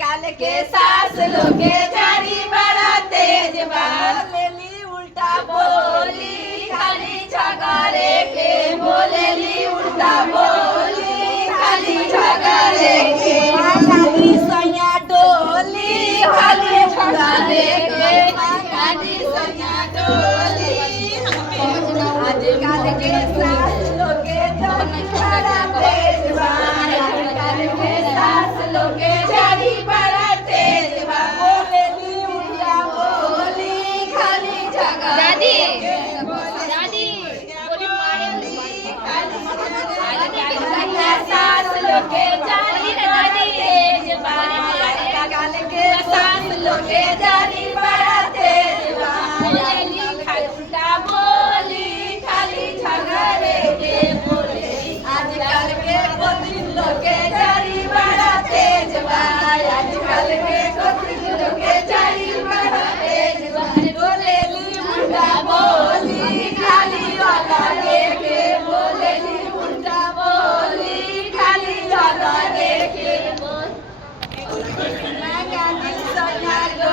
आजकल के सास लोग के जारी बड़ा तेज बा बोलेली उल्टा बोली खाली झगड़े के बोलेली उल्टा बोली खाली झगड़े के खाली सैया डोली खाली झगड़े के खाली सैया डोली आजकल के सास लोग के जारी बड़ा तेज बा आजकल के सास लोग के जारी बड़ा तेज बा बोलेली उल्टा बोली खाली झगड़े दादी के दादी बोली मारे सास लोग के जारी दादी तेज बा आजकल के सास लोग के जारी बड़ा तेज बा बोलेली खाली उल्टा बोली खाली झगड़े के बोले आजकल के पति लोग के जारी बड़ा तेज बा आजकल के